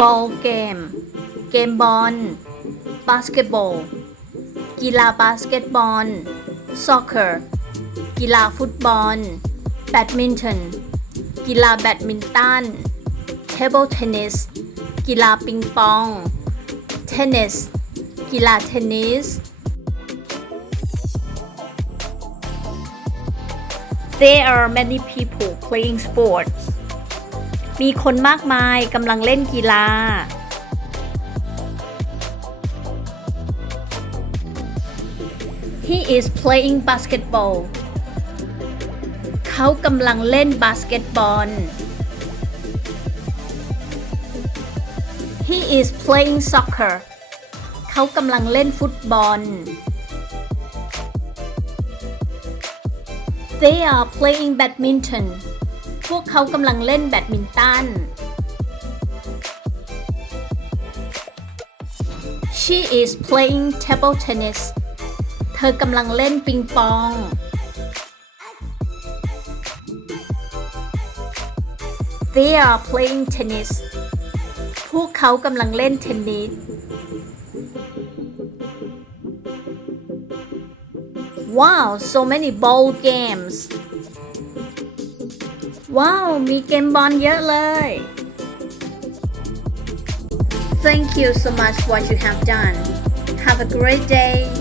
บอลเกม เกมบอล บาสเกตบอล กีฬาบาสเกตบอล soccer กีฬาฟุตบอล แบดมินตัน กีฬาแบดมินตัน table tennis กีฬาปิงปอง tennis กีฬาเทนนิส There are many people playing sports มีคนมากมายกำลังเล่นกีฬา He is playing basketball เขากำลังเล่นบาสเกตบอล He is playing soccer เขากำลังเล่นฟุตบอล They are playing badminton พวกเขากำลังเล่นแบดมินตัน She is playing table tennis เธอกำลังเล่นปิงปอง They are playing tennis พวกเขากำลังเล่นเทนนิส Wow so many ball games ว้าว มีเกมบอลเยอะเลย Thank you so much what you have done. Have a great day.